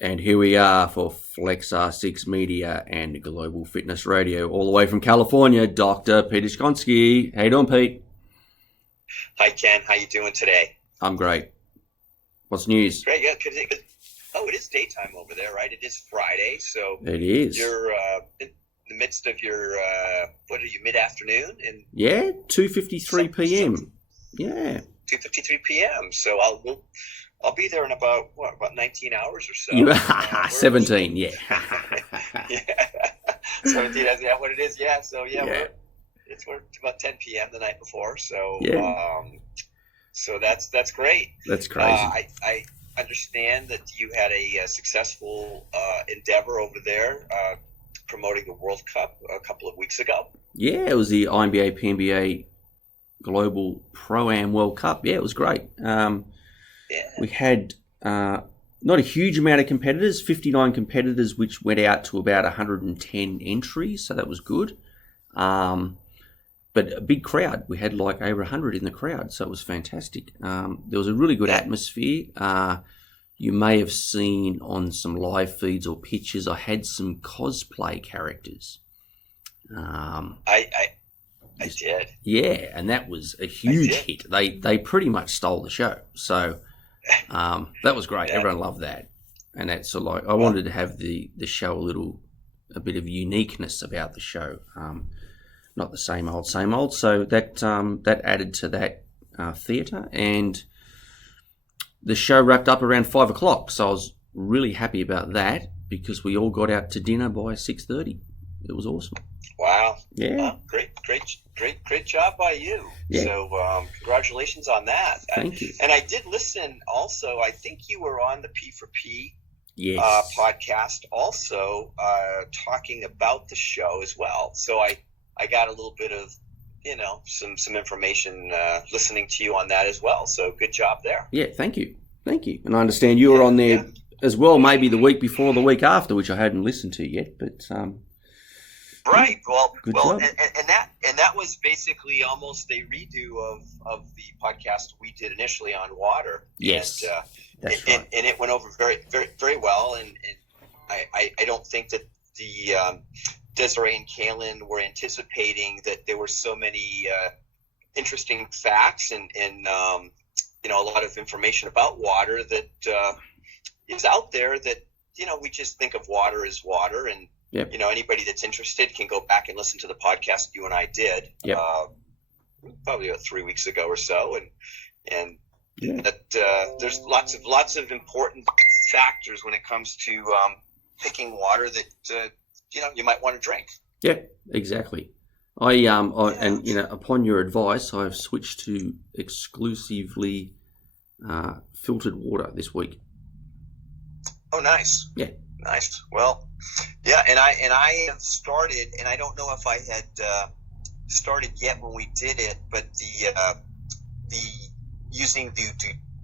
And here we are for Flexr6 Media and Global Fitness Radio, all the way from California, Dr. Peter Cichonski. How you doing, Pete? Hi, Ken. How you doing today? I'm great. What's news? Great, yeah. It is daytime over there, right? It is Friday, so It is. you're in the midst of your, what are you, mid-afternoon? Yeah, 2:53 p.m. Yeah. 2:53 p.m. So I'll be there in about 19 hours or so. You 17, yeah. Yeah. 17, is that what it is? Yeah. So Yeah. we're about 10 p.m. the night before. So Yeah. so that's great. That's crazy. I understand that you had a successful endeavor over there promoting the World Cup a couple of weeks ago. Yeah, it was the INBA PNBA Global Pro-Am World Cup. Yeah, it was great. We had not a huge amount of competitors, 59 competitors, which went out to about 110 entries, so that was good. But a big crowd. We had like over 100 in the crowd, so it was fantastic. There was a really good atmosphere. You may have seen on some live feeds or pictures, I had some cosplay characters. I did. Yeah, and that was a huge hit. They pretty much stole the show. So that was great. Yeah. Everyone loved that. And that's sort of like, I wanted to have the show a bit of uniqueness about the show. Not the same old. So that added to that theatre, and the show wrapped up around 5 o'clock. So I was really happy about that because we all got out to dinner by 6:30. It was awesome. Wow. Yeah. Well, great job by you. Yeah. So congratulations on that. Thank you. And I did listen also. I think you were on the P4P Yes. podcast also talking about the show as well. So I got a little bit of, some information listening to you on that as well. So good job there. Yeah, thank you. And I understand you were on there as well, maybe the week before, the week after, which I hadn't listened to yet. But right. Well, good job. And that was basically almost a redo of the podcast we did initially on water. Yes, and, that's right. And it went over very, very, very well. And I don't think that the Desiree and Kaylin were anticipating that there were so many interesting facts and a lot of information about water that is out there that, we just think of water as water. And, Yep. Anybody that's interested can go back and listen to the podcast you and I did probably about 3 weeks ago or so. And that there's lots of important factors when it comes to picking water that, you might want to drink. Yeah, exactly. And upon your advice, I've switched to exclusively filtered water this week. Oh, nice. Yeah. Nice. Well, yeah, and I have started, and I don't know if I had started yet when we did it, but the using the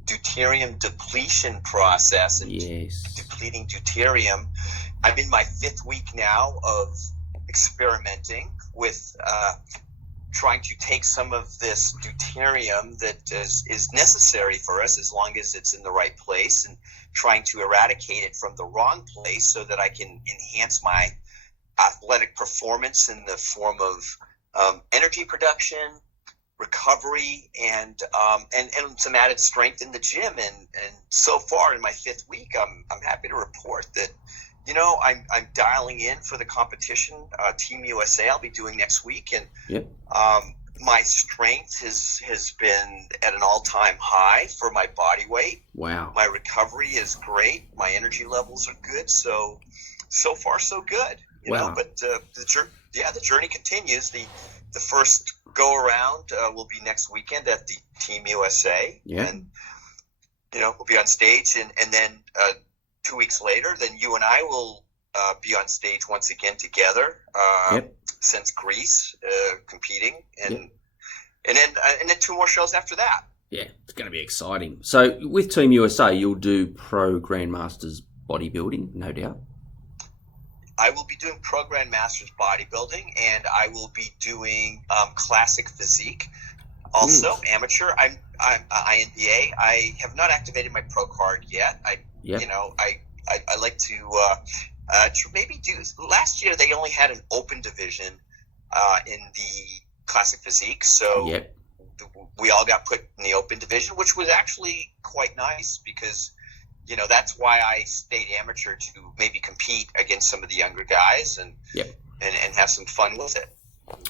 deuterium depletion process and depleting deuterium. I'm in my 5th week now of experimenting with trying to take some of this deuterium that is necessary for us as long as it's in the right place, and trying to eradicate it from the wrong place so that I can enhance my athletic performance in the form of energy production, recovery, and some added strength in the gym. And so far in my 5th week, I'm happy to report that I'm dialing in for the competition, Team USA. I'll be doing next week, and my strength has been at an all-time high for my body weight. Wow. My recovery is great. My energy levels are good. So far, so good. You know, but the journey continues. The first go around will be next weekend at the Team USA, and we'll be on stage, and then 2 weeks later, then you and I will be on stage once again together since Greece, competing, and then 2 more shows after that. Yeah, it's going to be exciting. So with Team USA, you'll do Pro Grandmasters bodybuilding, no doubt. I will be doing Pro Grandmasters bodybuilding, and I will be doing classic physique. Also, amateur. I'm INBA. I have not activated my pro card yet. I I like to maybe do. Last year they only had an open division in the classic physique, so Yep. we all got put in the open division, which was actually quite nice because that's why I stayed amateur, to maybe compete against some of the younger guys and Yep. and have some fun with it.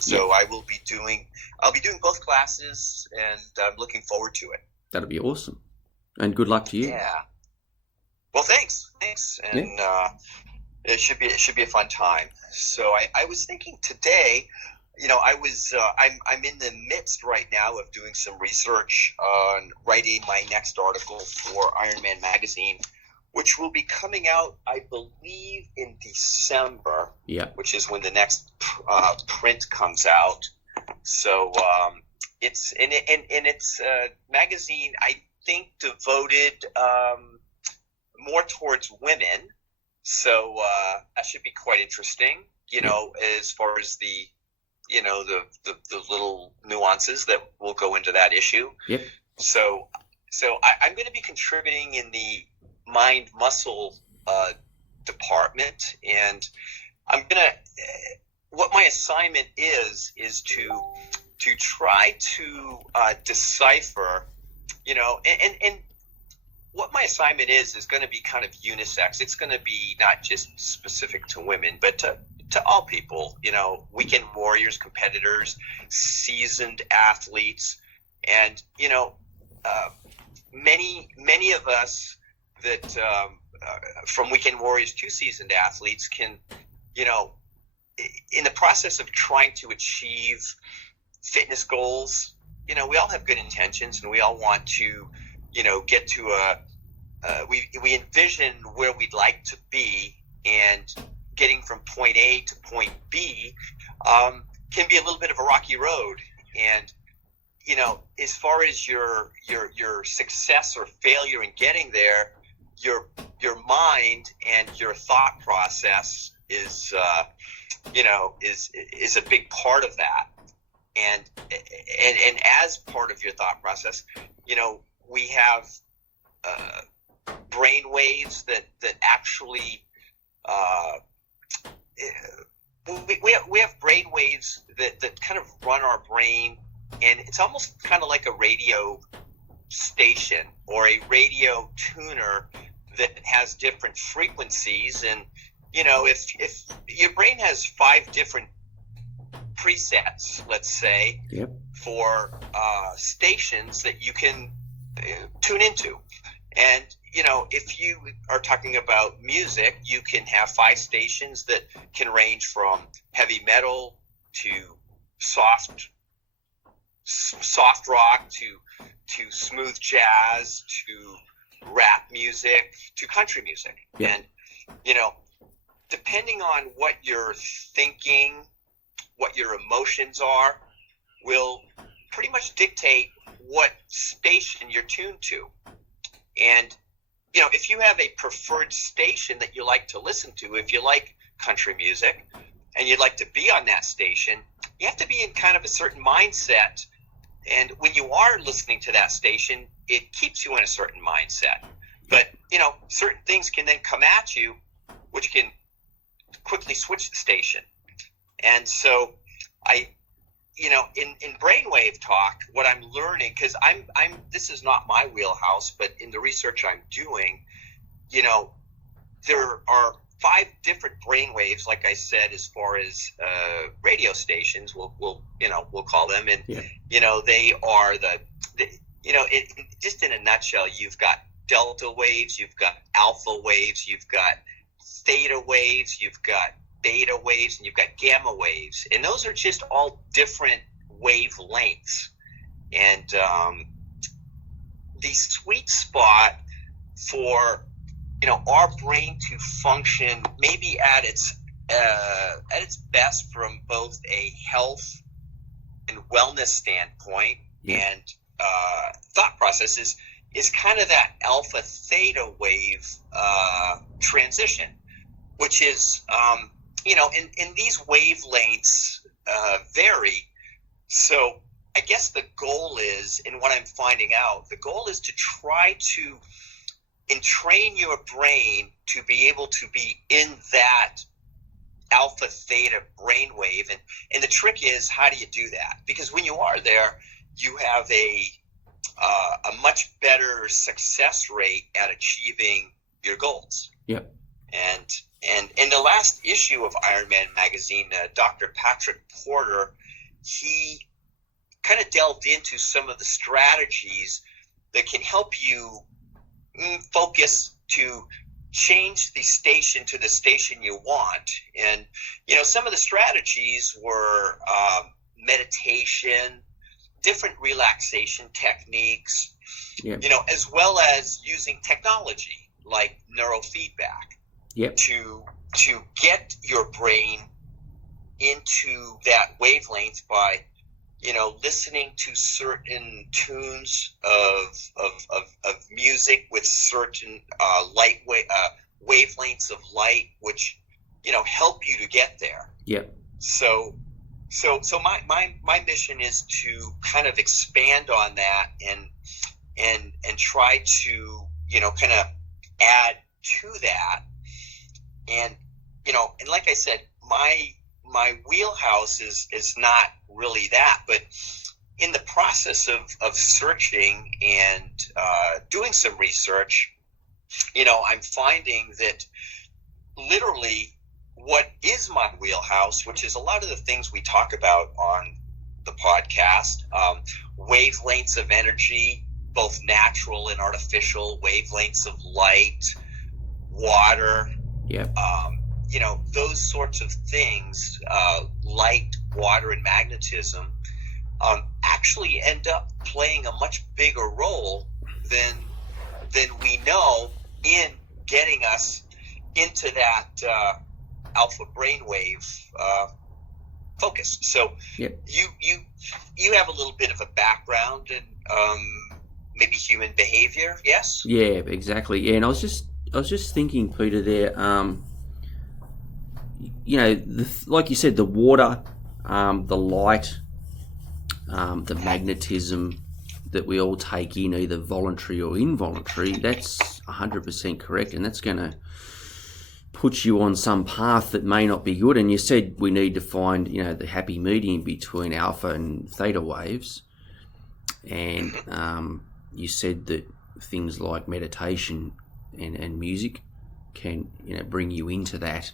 So Yep. I'll be doing both classes, and I'm looking forward to it. That'll be awesome. And good luck to you. Yeah. Well, thanks, and it should be a fun time. So I was thinking today, I'm in the midst right now of doing some research on writing my next article for Ironman magazine, which will be coming out, I believe, in December. Yeah. Which is when the next print comes out. So it's a magazine, I think, devoted more towards women. So that should be quite interesting. As far as the little nuances that will go into that issue. Yep. So I'm going to be contributing in the mind muscle department, and I'm gonna. What my assignment is to try to decipher, and what my assignment is going to be kind of unisex. It's going to be not just specific to women, but to all people. Weekend warriors, competitors, seasoned athletes, and many of us that from weekend warriors to seasoned athletes can, in the process of trying to achieve fitness goals, we all have good intentions, and we all want to, get to we envision where we'd like to be, and getting from point A to point B can be a little bit of a rocky road. And as far as your success or failure in getting there, your mind and your thought process is a big part of that. And as part of your thought process, we have brain waves that actually we have brain waves that kind of run our brain, and it's almost kind of like a radio station or a radio tuner that has different frequencies. And if your brain has 5 different presets, let's say, Yep. for stations that you can tune into, and if you are talking about music, you can have 5 stations that can range from heavy metal to soft rock to smooth jazz to rap music to country music. Yeah. And depending on what you're thinking, what your emotions are, will pretty much dictate what station you're tuned to. And if you have a preferred station that you like to listen to, if you like country music and you'd like to be on that station, you have to be in kind of a certain mindset. And when you are listening to that station, it keeps you in a certain mindset. But, certain things can then come at you, which can quickly switch the station. And so in brainwave talk, what I'm learning, because this is not my wheelhouse, but in the research I'm doing, there are 5 different brainwaves, like I said, as far as radio stations, we'll call them, and they are just in a nutshell, you've got delta waves, you've got alpha waves, you've got theta waves, you've got beta waves, and you've got gamma waves, and those are just all different wavelengths. And the sweet spot for our brain to function maybe at its best from both a health and wellness standpoint and thought process is kind of that alpha theta wave transition, which is and these wavelengths vary. So I guess the goal is, and what I'm finding out, the goal is to try to entrain your brain to be able to be in that alpha theta brainwave. And the trick is, how do you do that? Because when you are there, you have a much better success rate at achieving your goals. Yep. And in the last issue of Iron Man magazine, Dr. Patrick Porter, he kind of delved into some of the strategies that can help you focus to change the station to the station you want. And, some of the strategies were meditation, different relaxation techniques, Yep. As well as using technology like neurofeedback. Yep. To get your brain into that wavelength by, listening to certain tunes of music with certain wavelengths of light, which help you to get there. Yep. So my mission is to kind of expand on that and try to kind of add to that. And and like I said, my wheelhouse is not really that, but in the process of searching and doing some research, I'm finding that literally what is my wheelhouse, which is a lot of the things we talk about on the podcast, wavelengths of energy, both natural and artificial, wavelengths of light, water. Yep. Those sorts of things, light, water, and magnetism, actually end up playing a much bigger role than we know in getting us into that alpha brainwave focus. So Yep. you have a little bit of a background in maybe human behavior, yes? Yeah, exactly. Yeah, and I was just thinking, Peter, there. Like you said, the water, the light, the magnetism that we all take in, either voluntary or involuntary. That's 100% correct, and that's going to put you on some path that may not be good. And you said we need to find, the happy medium between alpha and theta waves. And you said that things like meditation and music can, bring you into that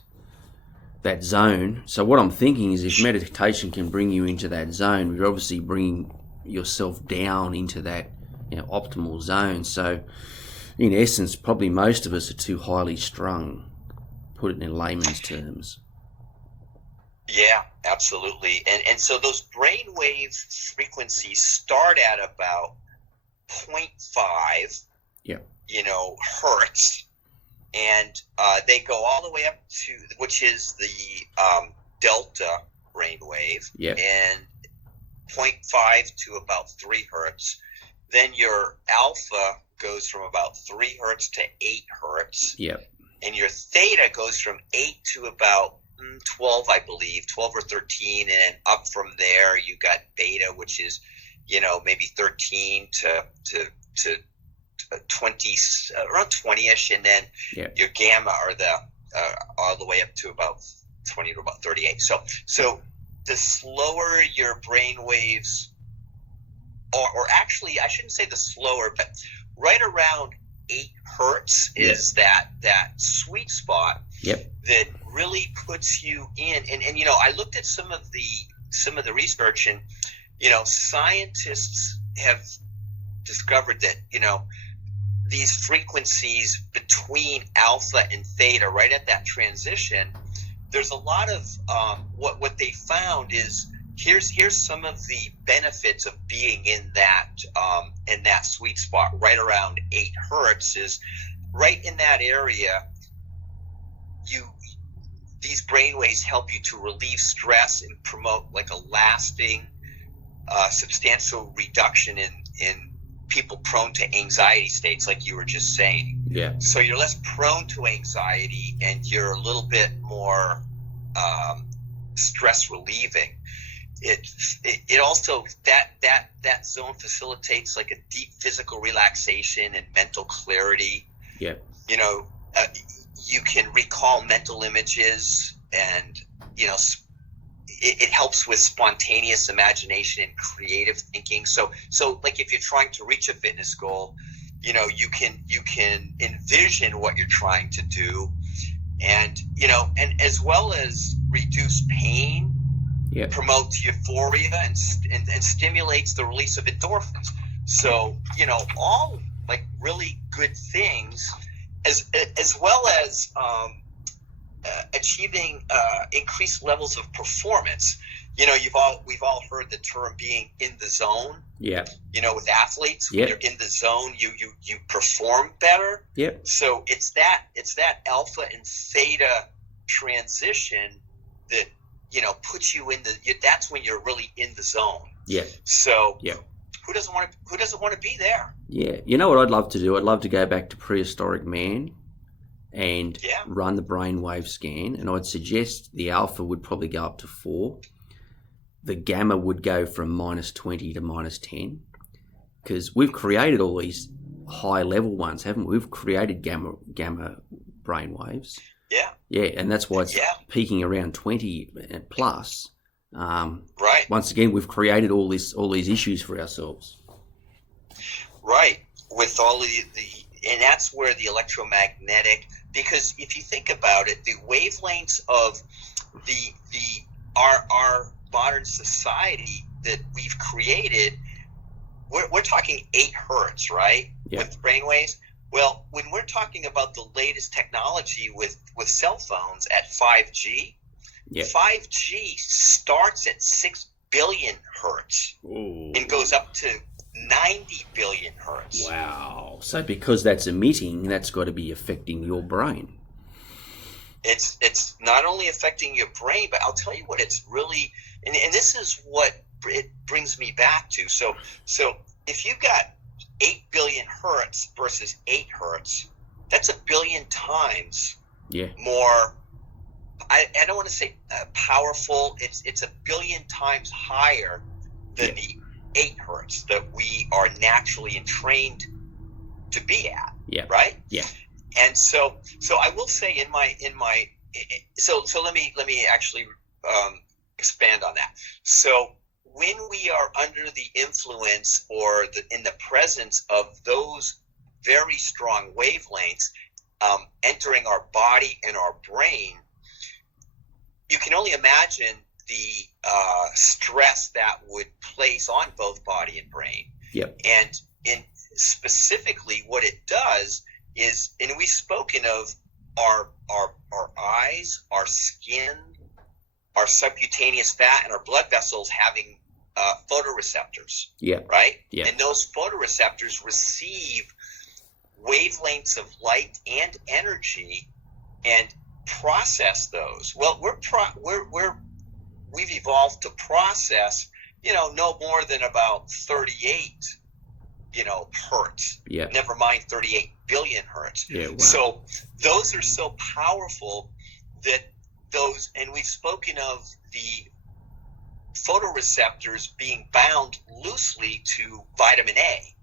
zone. So what I'm thinking is, if meditation can bring you into that zone, you're obviously bringing yourself down into that, optimal zone. So in essence, probably most of us are too highly strung, put it in layman's terms. Yeah, absolutely. And so those brainwave frequencies start at about 0.5, Yep. hertz, and they go all the way up to, which is the delta brainwave, Yep. and 0.5 to about 3 hertz. Then your alpha goes from about 3 hertz to 8 hertz. Yep. And your theta goes from 8 to about 12, I believe, 12 or 13, and then up from there you got beta, which is, maybe 13 to 20, around 20ish, and then Yep. your gamma are all the way up to about 20 to about 38. So the slower your brain waves, or actually I shouldn't say the slower, but right around 8 hertz is that sweet spot. Yep. That really puts you in. And I looked at some of the research, and scientists have discovered that these frequencies between alpha and theta, right at that transition, there's a lot of what they found is, here's some of the benefits of being in that sweet spot right around 8 hertz. Is right in that area, these brainwaves help you to relieve stress and promote like a lasting substantial reduction in people prone to anxiety states, like you were just saying. Yeah. So you're less prone to anxiety, and you're a little bit more stress relieving. It also, that zone facilitates like a deep physical relaxation and mental clarity. Yeah. you can recall mental images, and it helps with spontaneous imagination and creative thinking. So like if you're trying to reach a fitness goal, you can envision what you're trying to do, and and as well as reduce pain, promotes euphoria, and stimulates the release of endorphins. So all like really good things, as well as achieving increased levels of performance. We've all heard the term being in the zone. Yeah. With athletes, when you're in the zone, you perform better. Yep. So it's that alpha and theta transition that puts you in that's when you're really in the zone. Yeah. So yeah. Who doesn't want to be there? Yeah. You know what I'd love to do? I'd love to go back to prehistoric man and run the brainwave scan, and I'd suggest the alpha would probably go up to 4. The gamma would go from -20 to -10, because we've created all these high level ones, haven't we? We've created gamma brainwaves. Yeah. Yeah, and that's why it's peaking around 20 plus. Right. Once again, we've created all these issues for ourselves. Right. With all and that's where the electromagnetic, because if you think about it, the wavelengths of our modern society that we've created, we're talking 8 hertz, right? Yeah. With brainwaves. Well, when we're talking about the latest technology with cell phones at 5G, 5G starts at 6 billion hertz. Ooh. And goes up to 90 billion hertz. Wow. So because that's emitting, that's got to be affecting your brain. It's not only affecting your brain, but I'll tell you what it's really, and this is what it brings me back to. So if you've got 8 billion hertz versus 8 hertz, that's 1 billion times more. I don't want to say powerful. It's 1 billion times higher than the 8 hertz that we are naturally entrained to be at. Yeah. Right. Yeah. And so I will say so let me actually expand on that. So when we are under the influence or in the presence of those very strong wavelengths entering our body and our brain, you can only imagine the stress that would place on both body and brain. Yep. And specifically what it does is, and we've spoken of our eyes, our skin, our subcutaneous fat, and our blood vessels having photoreceptors. Yeah. Right? Yeah. And those photoreceptors receive wavelengths of light and energy and process those. Well, we've evolved to process, no more than about 38, hertz. Yeah. Never mind 38 billion hertz. Yeah. Wow. So those are so powerful that and we've spoken of the photoreceptors being bound loosely to vitamin A,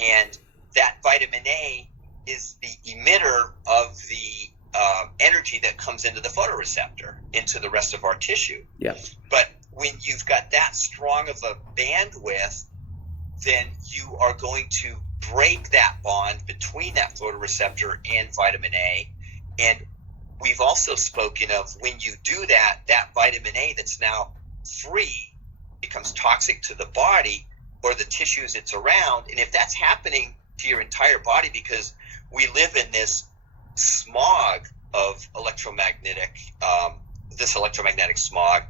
and that vitamin A is the emitter of the energy that comes into the photoreceptor, into the rest of our tissue. Yeah. But when you've got that strong of a bandwidth, then you are going to break that bond between that photoreceptor and vitamin A. And we've also spoken of when you do that, that vitamin A that's now free becomes toxic to the body or the tissues it's around. And if that's happening to your entire body, because we live in this smog of electromagnetic smog,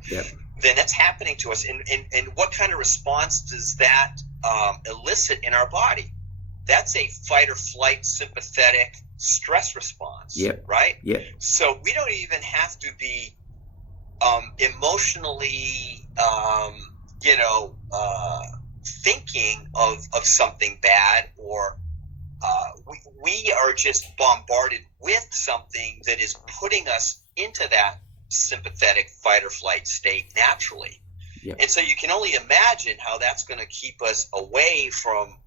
then that's happening to us. And what kind of response does that elicit in our body? That's a fight or flight sympathetic stress response, right? Yeah. So we don't even have to be emotionally, thinking of something bad, or we are just bombarded with something that is putting us into that sympathetic fight or flight state naturally. Yeah. And so you can only imagine how that's going to keep us away from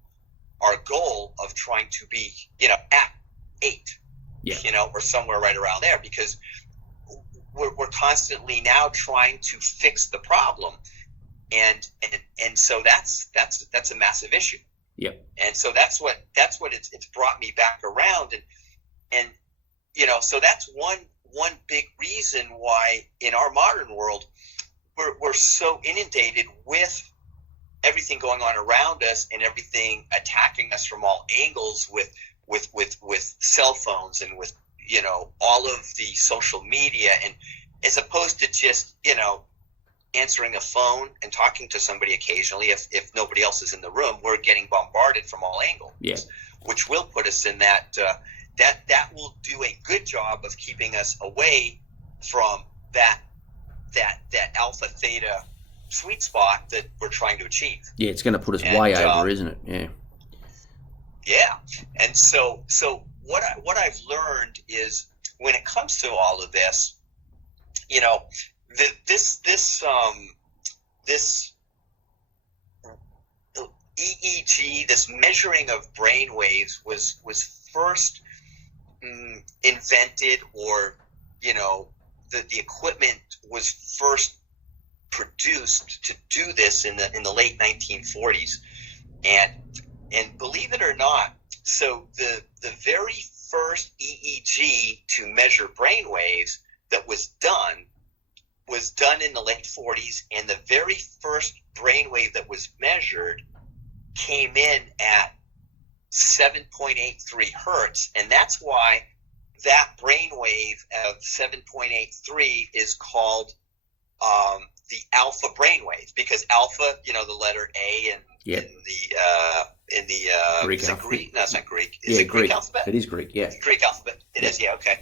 our goal of trying to be, at 8. or somewhere right around there, because we're constantly now trying to fix the problem, and so that's a massive issue. Yep. And so that's what it's brought me back around, and so that's one big reason why in our modern world we're so inundated with everything going on around us and everything attacking us from all angles with cell phones and with all of the social media, and as opposed to just answering a phone and talking to somebody occasionally, if nobody else is in the room, we're getting bombarded from all angles, which will put us in that will do a good job of keeping us away from that alpha theta sweet spot that we're trying to achieve. Yeah, it's going to put us way over, isn't it? Yeah. Yeah, and so what I've learned is, when it comes to all of this, this EEG, this measuring of brain waves, was first invented, or the equipment was first produced to do this in the late 1940s, and believe it or not, so the very first EEG to measure brain waves that was done in the late 40s, and the very first brainwave that was measured came in at 7.83 hertz, and that's why that brainwave of 7.83 is called the alpha brainwave, because alpha, the letter A in the Greek is it alphabet. Greek? No, it's not Greek. Is it Greek alphabet? It is Greek. Yeah. Greek alphabet. It is. Yeah. Okay.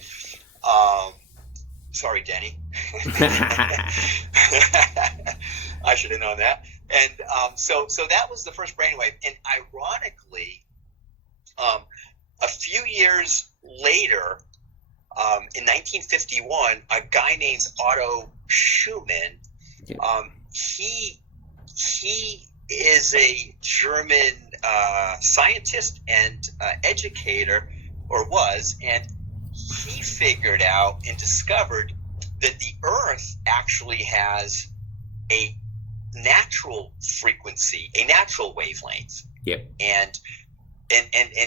Sorry, Denny. I should have known that. And so that was the first brainwave. And ironically, a few years later, in 1951, a guy named Otto Schumann, he is a German scientist and educator, or was, and he figured out and discovered that the Earth actually has a natural frequency, a natural wavelength. Yep. And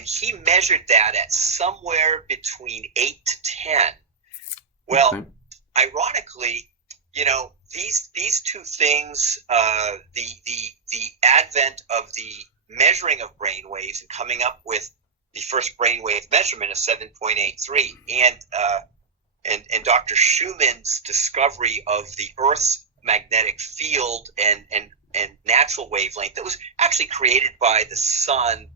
he measured that at somewhere between 8 to 10. Well, ironically, these two things, the advent of the measuring of brain waves and coming up with the first brainwave measurement of 7.83, and Dr. Schumann's discovery of the Earth's magnetic field and natural wavelength that was actually created by the sun,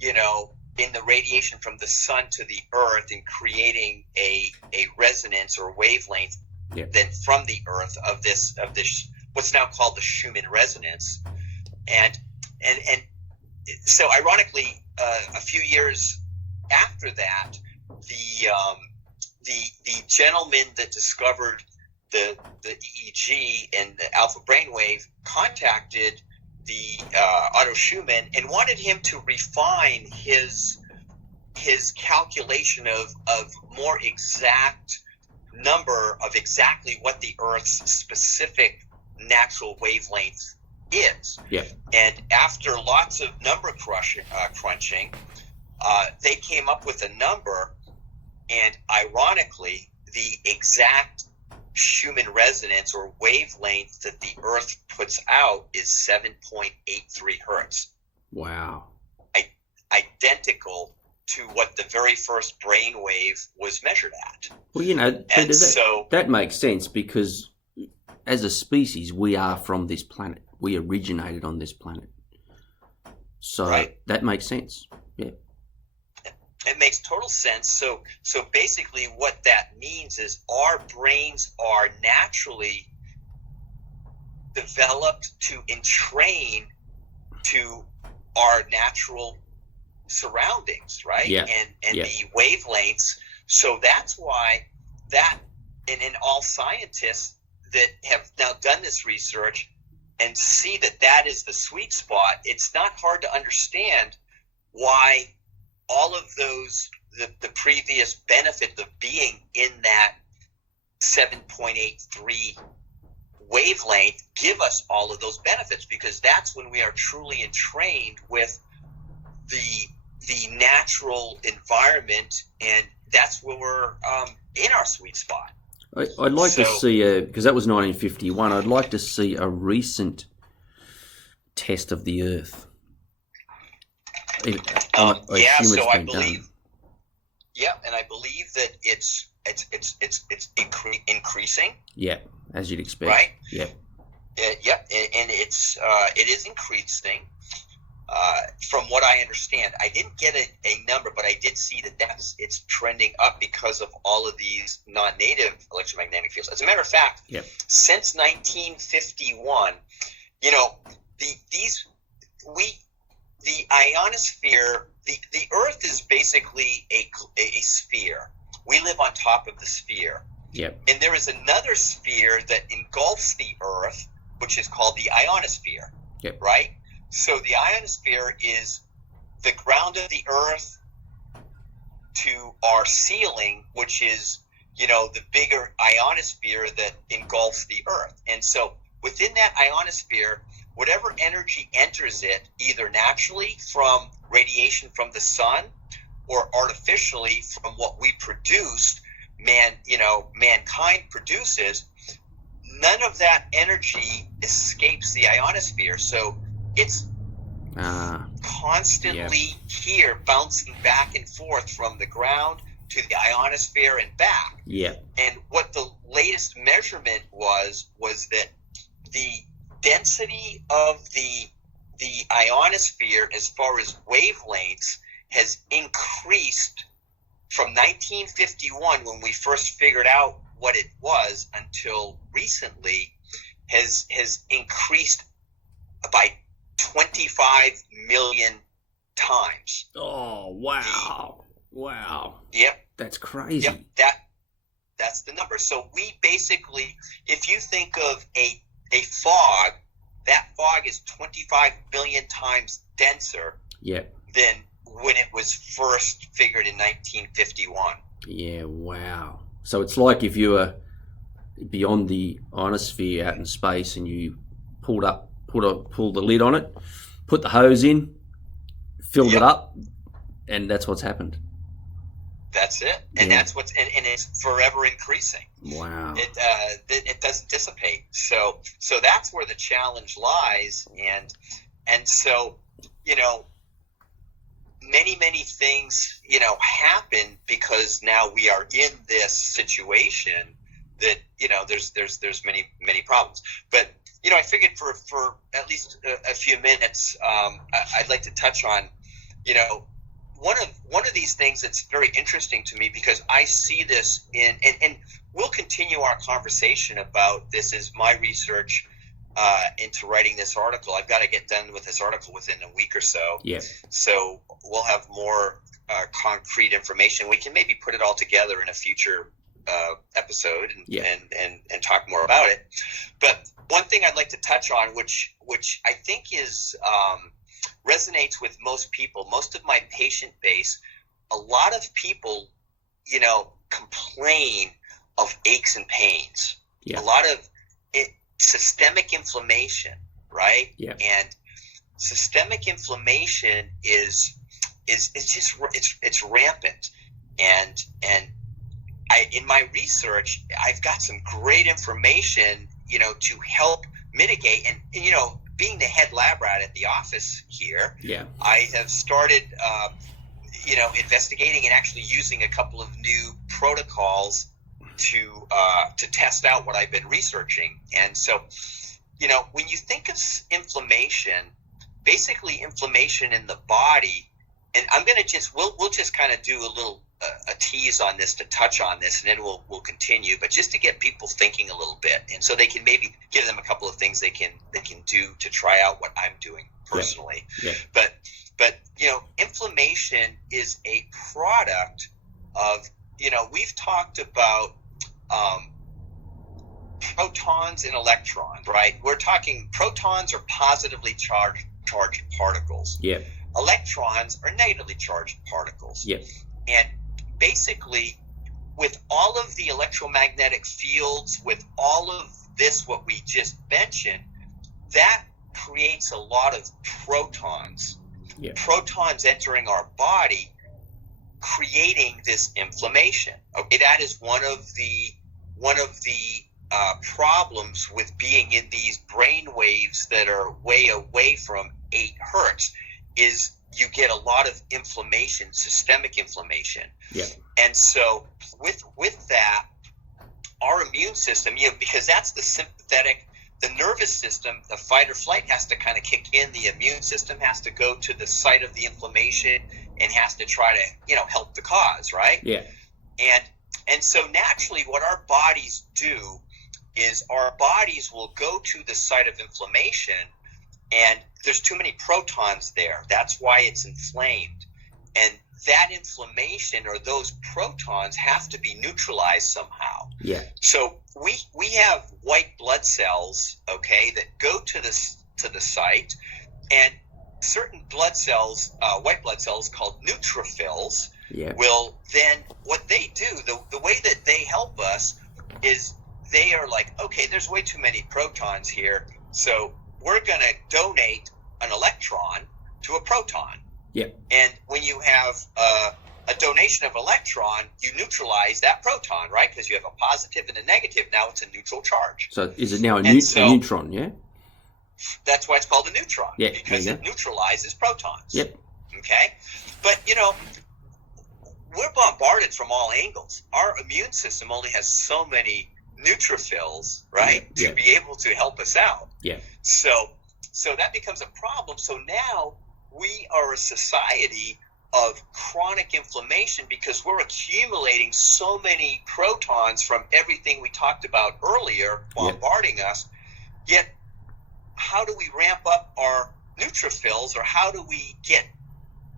in the radiation from the sun to the Earth, and creating a resonance or wavelength then from the Earth of this what's now called the Schumann resonance, and so ironically, a few years after that, the gentleman that discovered the EEG and the alpha brainwave contacted the Otto Schumann and wanted him to refine his calculation of more exact number of exactly what the Earth's specific natural wavelength is. Yeah. And after lots of number crunching, they came up with a number, and ironically, the exact Schumann resonance or wavelength that the Earth puts out is 7.83 hertz. Wow. Identical to what the very first brainwave was measured at. Well, that makes sense, because as a species, we are from this planet. We originated on this planet. So that makes sense. Yeah. It makes total sense. So basically what that means is our brains are naturally developed to entrain to our natural surroundings, right? Yeah. And the wavelengths. So that's why that, and in all scientists that have now done this research and see that is the sweet spot, it's not hard to understand why all of those the previous benefit of being in that 7.83 wavelength give us all of those benefits, because that's when we are truly entrained with the natural environment, and that's where we're in our sweet spot. I'd like to see because that was 1951. I'd like to see a recent test of the Earth. I believe. Yeah, and I believe that it's increasing. Yeah, as you'd expect. Right. Yeah. Yep, and it is increasing. From what I understand, I didn't get a number, but I did see that it's trending up because of all of these non-native electromagnetic fields. As a matter of fact, yep. Since 1951, the ionosphere, the Earth is basically a sphere. We live on top of the sphere. Yep. And there is another sphere that engulfs the Earth, which is called the ionosphere. Yep. Right? So the ionosphere is the ground of the Earth to our ceiling, which is, the bigger ionosphere that engulfs the Earth. And so within that ionosphere, whatever energy enters it, either naturally from radiation from the sun or artificially from what we produced, mankind produces, none of that energy escapes the ionosphere. So it's constantly here, bouncing back and forth from the ground to the ionosphere and back. Yeah. And what the latest measurement was that the density of the ionosphere as far as wavelengths has increased from 1951, when we first figured out what it was, until recently has increased by 25 million times. Oh, wow. Wow. Yep. That's crazy. Yep. That's the number. So we basically, if you think of a fog, that fog is 25 billion times denser than when it was first figured in 1951. Yeah, wow. So it's like if you were beyond the ionosphere out in space and you pulled the lid on it, put the hose in, filled it up, and that's what's happened. That's it, and that's what's and it's forever increasing. Wow! It doesn't dissipate. So that's where the challenge lies, and so many things happen because now we are in this situation that there's many problems. But I figured for at least a few minutes, I'd like to touch on one of these things that's very interesting to me, because I see this and we'll continue our conversation about this as my research into writing this article. I've got to get done with this article within a week or so. Yeah. So we'll have more concrete information. We can maybe put it all together in a future episode and talk more about it. But one thing I'd like to touch on, which I think is resonates with most people, most of my patient base, a lot of people, complain of aches and pains. Yeah. A lot of systemic inflammation, right? Yeah. And systemic inflammation is just rampant. And in my research, I've got some great information, to help mitigate. And being the head lab rat at the office here, I have started, investigating and actually using a couple of new protocols to test out what I've been researching. And so, when you think of inflammation, basically inflammation in the body, and I'm going to we'll just kind of do a little a tease on this to touch on this, and then we'll continue, but just to get people thinking a little bit, and so they can maybe give them a couple of things they can do to try out what I'm doing personally. Yeah. But inflammation is a product of, we've talked about protons and electrons, right? We're talking protons are positively charged particles. Yeah. Electrons are negatively charged particles. Yeah. And basically, with all of the electromagnetic fields, with all of this, what we just mentioned, that creates a lot of protons. Yeah. Protons entering our body, creating this inflammation. Okay, that is one of the problems with being in these brain waves that are way away from 8 hertz is you get a lot of inflammation, systemic inflammation. Yeah. And so with that, our immune system, because that's the sympathetic, the nervous system, the fight or flight has to kind of kick in. The immune system has to go to the site of the inflammation and has to try to, help the cause, right? Yeah. And so naturally what our bodies do is our bodies will go to the site of inflammation, and there's too many protons there. That's why it's inflamed. And that inflammation or those protons have to be neutralized somehow. Yeah. So we have white blood cells, okay, that go to the site, and certain blood cells, white blood cells called neutrophils, will then, what they do, the way that they help us is they are like, okay, there's way too many protons here, so we're going to donate an electron to a proton. Yep. And when you have a donation of electron, you neutralize that proton, right? Because you have a positive and a negative. Now it's a neutral charge. So is it now a neutron, yeah? That's why it's called a neutron. Yeah, because it neutralizes protons. Yep. Okay? But, we're bombarded from all angles. Our immune system only has so many neutrophils, right, to be able to help us out. Yeah. So that becomes a problem. So now we are a society of chronic inflammation because we're accumulating so many protons from everything we talked about earlier bombarding us. Yet, how do we ramp up our neutrophils, or how do we get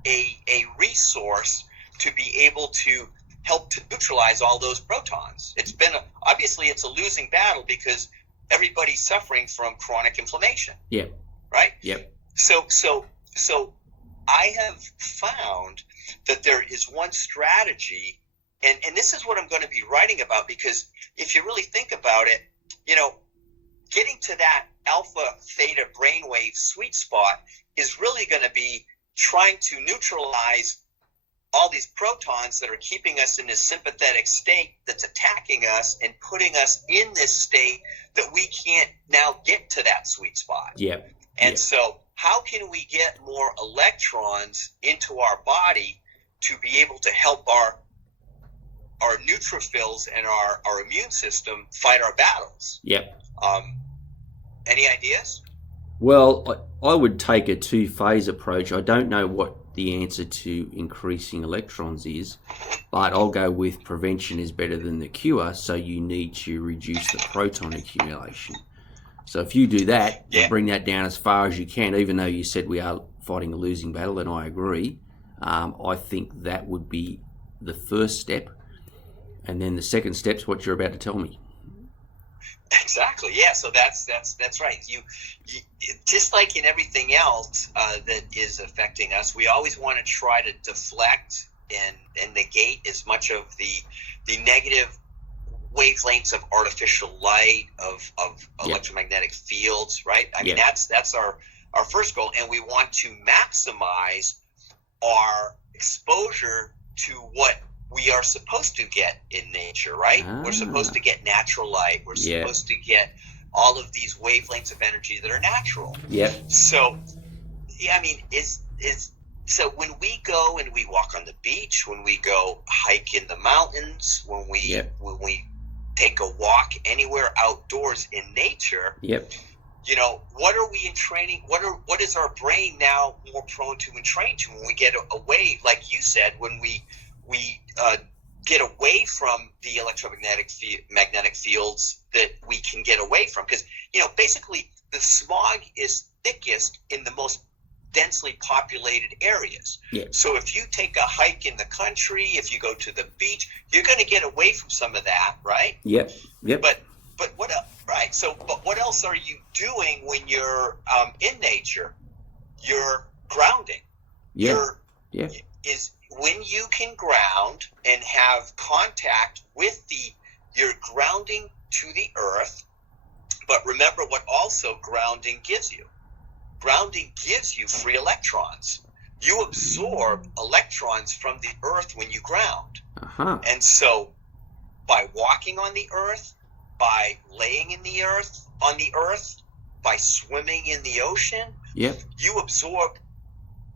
a resource to be able to help to neutralize all those protons? It's been obviously it's a losing battle because everybody's suffering from chronic inflammation. Yeah. Right? Yep. So I have found that there is one strategy, and this is what I'm going to be writing about, because if you really think about it, getting to that alpha theta brainwave sweet spot is really going to be trying to neutralize all these protons that are keeping us in this sympathetic state that's attacking us and putting us in this state that we can't now get to that sweet spot. Yep. And so how can we get more electrons into our body to be able to help our neutrophils and our immune system fight our battles? Yep. Any ideas? Well, I would take a two-phase approach. I don't know what the answer to increasing electrons is, but I'll go with prevention is better than the cure, so you need to reduce the proton accumulation. So if you do that, and bring that down as far as you can, even though you said we are fighting a losing battle, and I agree, I think that would be the first step. And then the second step's what you're about to tell me. Exactly. Yeah. So that's right. You just like in everything else that is affecting us, we always want to try to deflect and negate as much of the negative wavelengths of artificial light, of electromagnetic fields. Right. I mean that's our first goal, and we want to maximize our exposure to what we are supposed to get in nature, right? We're supposed to get natural light. We're supposed to get all of these wavelengths of energy that are natural. Yep. So, I mean, so when we go and we walk on the beach, when we go hike in the mountains, when we take a walk anywhere outdoors in nature, what are we in training? What is our brain now more prone to and trained to when we get away, like you said, when we get away from the magnetic fields that we can get away from, because basically the smog is thickest in the most densely populated areas. So if you take a hike in the country, if you go to the beach, you're going to get away from some of that, right? But what else? Right. So but what else are you doing when you're in nature? You're grounding. when you can ground and have contact with you're grounding to the earth, but remember what also grounding gives you. Grounding gives you free electrons. You absorb electrons from the earth when you ground. And so by walking on the earth, by laying in the earth, on the earth, by swimming in the ocean, you absorb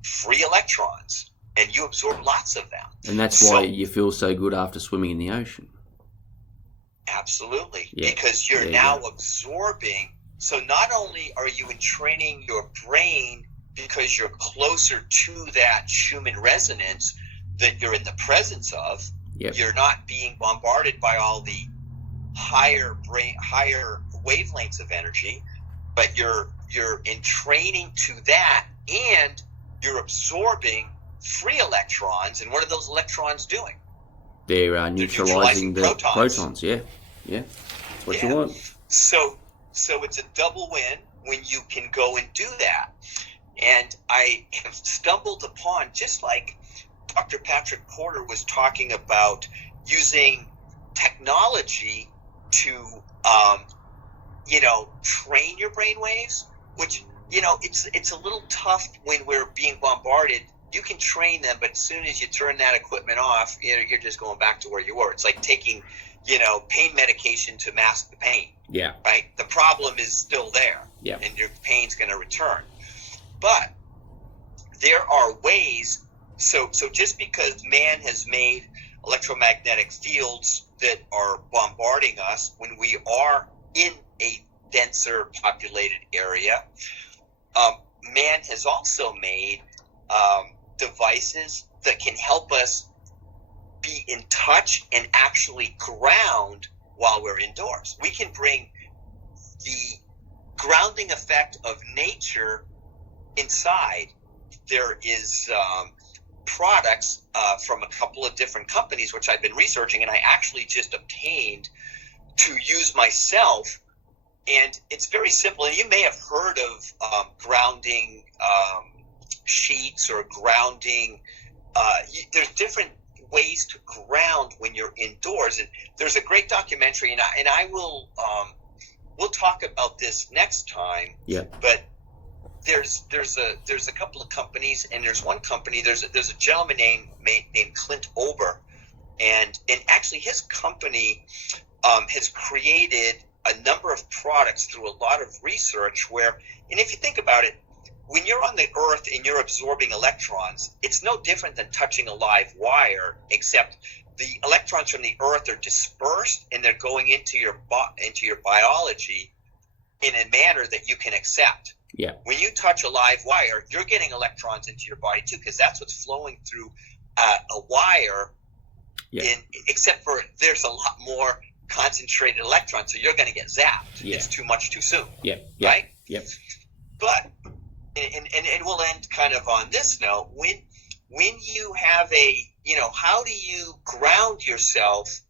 free electrons, and you absorb lots of them. And that's why you feel so good after swimming in the ocean. Absolutely, because you're now absorbing. So not only are you entraining your brain because you're closer to that Schumann resonance that you're in the presence of, you're not being bombarded by all the higher wavelengths of energy, but you're entraining to that, and you're absorbing free electrons. And what are those electrons doing? They're neutralizing the protons. Yeah. That's what you want. So it's a double win when you can go and do that. And I have stumbled upon, just like Dr. Patrick Porter was talking about, using technology to, train your brain waves, which, it's a little tough when we're being bombarded. You can train them, but as soon as you turn that equipment off, you're just going back to where you were. It's like taking, pain medication to mask the pain. Yeah. Right? The problem is still there. Yeah. And your pain's going to return. But there are ways. So just because man has made electromagnetic fields that are bombarding us when we are in a denser populated area, man has also made devices that can help us be in touch and actually ground while we're indoors. We can bring the grounding effect of nature inside. There is products from a couple of different companies which I've been researching, and I actually just obtained to use myself. And it's very simple. And you may have heard of grounding sheets or grounding. There's different ways to ground when you're indoors. And there's a great documentary, and I will we'll talk about this next time. Yeah. But there's a couple of companies, and there's one company. There's a gentleman named Clint Ober, and actually his company has created a number of products through a lot of research where, and if you think about it, when you're on the earth and you're absorbing electrons, it's no different than touching a live wire, except the electrons from the earth are dispersed and they're going into your biology in a manner that you can accept. Yeah. When you touch a live wire, you're getting electrons into your body too, because that's what's flowing through a wire. Yeah. Except for there's a lot more concentrated electrons, so you're going to get zapped. Yeah. It's too much too soon. Yeah. Right? Yep. But and we'll end kind of on this note. When you have how do you ground yourself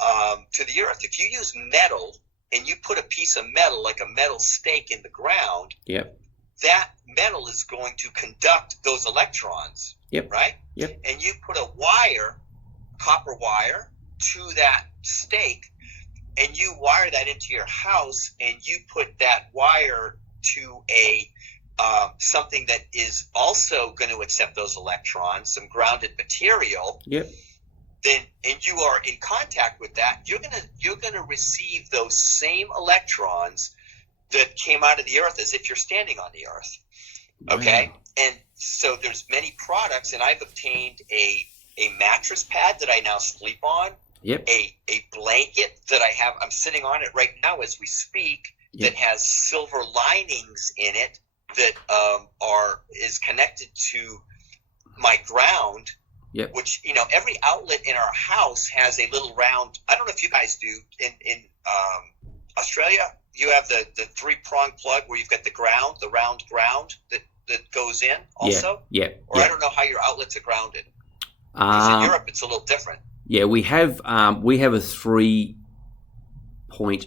to the earth? If you use metal and you put a piece of metal, like a metal stake, in the ground, that metal is going to conduct those electrons. Yep. Right? Yep. And you put a wire, copper wire, to that stake, and you wire that into your house, and you put that wire to a something that is also going to accept those electrons, some grounded material. Yep. Then, and you are in contact with that, you're gonna receive those same electrons that came out of the earth as if you're standing on the earth. Okay? Wow. And so there's many products, and I've obtained a mattress pad that I now sleep on. Yep. A blanket that I'm sitting on it right now as we speak, that has silver linings in it that is connected to my ground. Yep. Which, every outlet in our house has a little round. I don't know if you guys do in Australia. You have the 3-prong plug where you've got the round ground that goes in also. Yeah. Or I don't know how your outlets are grounded. Because in Europe it's a little different. Yeah, we have a 3-point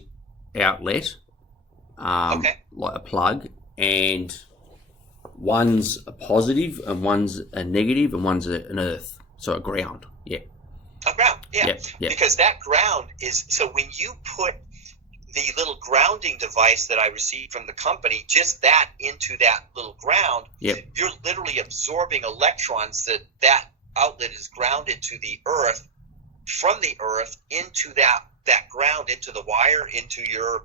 outlet, like a plug, and one's a positive and one's a negative and one's an earth. So a ground, yeah. A ground, yeah. Yep. Because that ground is, so when you put the little grounding device that I received from the company, just that into that little ground, Yep. you're literally absorbing electrons that outlet is grounded to the earth, from the earth into that ground, into the wire, into your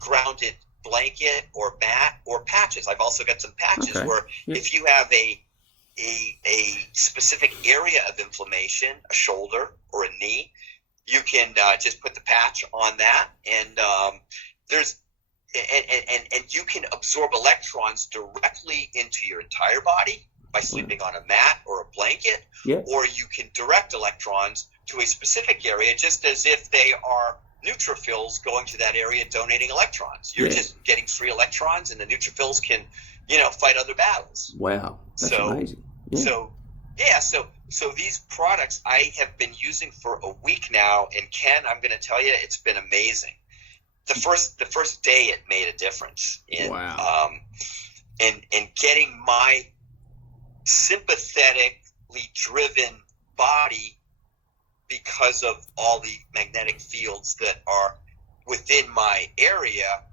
grounded blanket or mat or patches. I've also got some patches where if you have a specific area of inflammation, a shoulder or a knee, you can just put the patch on that, and you can absorb electrons directly into your entire body by sleeping on a mat or a blanket, or you can direct electrons to a specific area, just as if they are neutrophils going to that area donating electrons. You're just getting free electrons, and the neutrophils can, fight other battles. Wow, that's amazing. Yeah. So these products I have been using for a week now, and Ken, I'm going to tell you, it's been amazing. The first day it made a difference in getting my sympathetically driven body, because of all the magnetic fields that are within my area,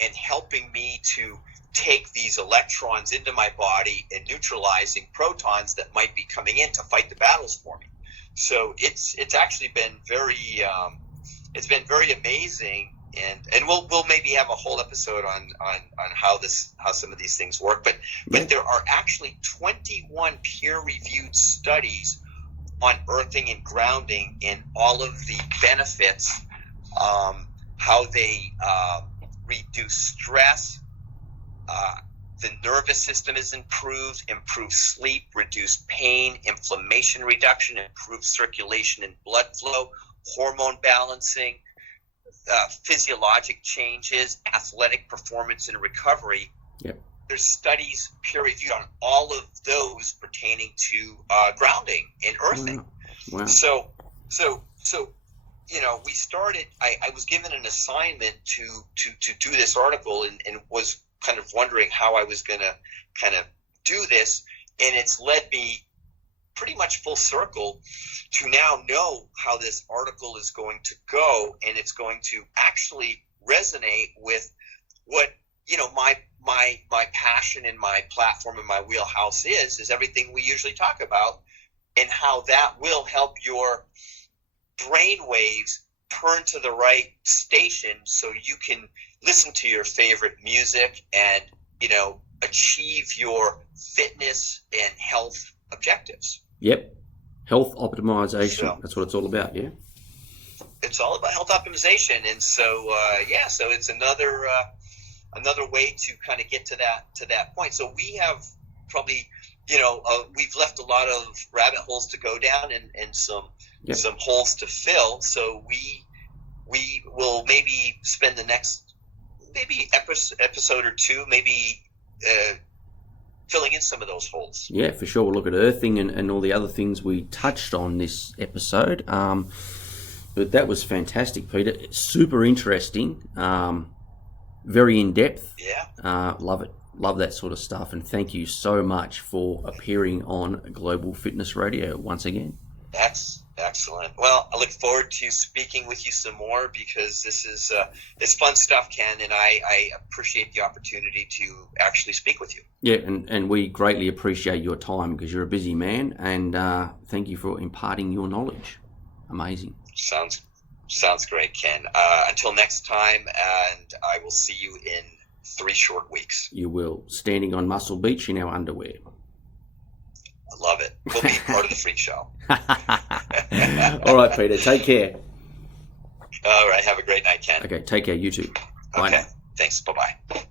and helping me to take these electrons into my body and neutralizing protons that might be coming in to fight the battles for me. So it's actually been very amazing, and we'll maybe have a whole episode on how some of these things work. But there are actually 21 peer-reviewed studies on earthing and grounding, and all of the benefits, how they reduce stress, the nervous system is improved sleep, reduce pain, inflammation reduction, improved circulation and blood flow, hormone balancing, physiologic changes, athletic performance and recovery. Yep. There's studies peer-reviewed on all of those pertaining to grounding and earthing. Wow. So we started. I was given an assignment to do this article, and was kind of wondering how I was going to kind of do this, and it's led me pretty much full circle to now know how this article is going to go, and it's going to actually resonate with what my passion and my platform and my wheelhouse is everything we usually talk about, and how that will help your brain waves turn to the right station so you can listen to your favorite music and, achieve your fitness and health objectives. Yep. Health optimization. That's what it's all about, yeah? It's all about health optimization. And so, so it's another way to kind of get to that point. So we have probably, we've left a lot of rabbit holes to go down, and some holes to fill. So we will maybe spend the next episode or two filling in some of those holes. Yeah, for sure. We'll look at earthing and all the other things we touched on this episode. But that was fantastic, Peter. Super interesting. Very in-depth. Yeah. Love it. Love that sort of stuff. And thank you so much for appearing on Global Fitness Radio once again. That's excellent. Well, I look forward to speaking with you some more, because this is it's fun stuff, Ken, and I appreciate the opportunity to actually speak with you. Yeah, and we greatly appreciate your time, because you're a busy man, and thank you for imparting your knowledge. Amazing. Sounds great, Ken. Until next time, and I will see you in 3 short weeks. You will. Standing on Muscle Beach in our underwear. I love it. We'll be part of the freak show. All right, Peter. Take care. All right. Have a great night, Ken. Okay. Take care. You too. Bye now. Thanks. Bye-bye.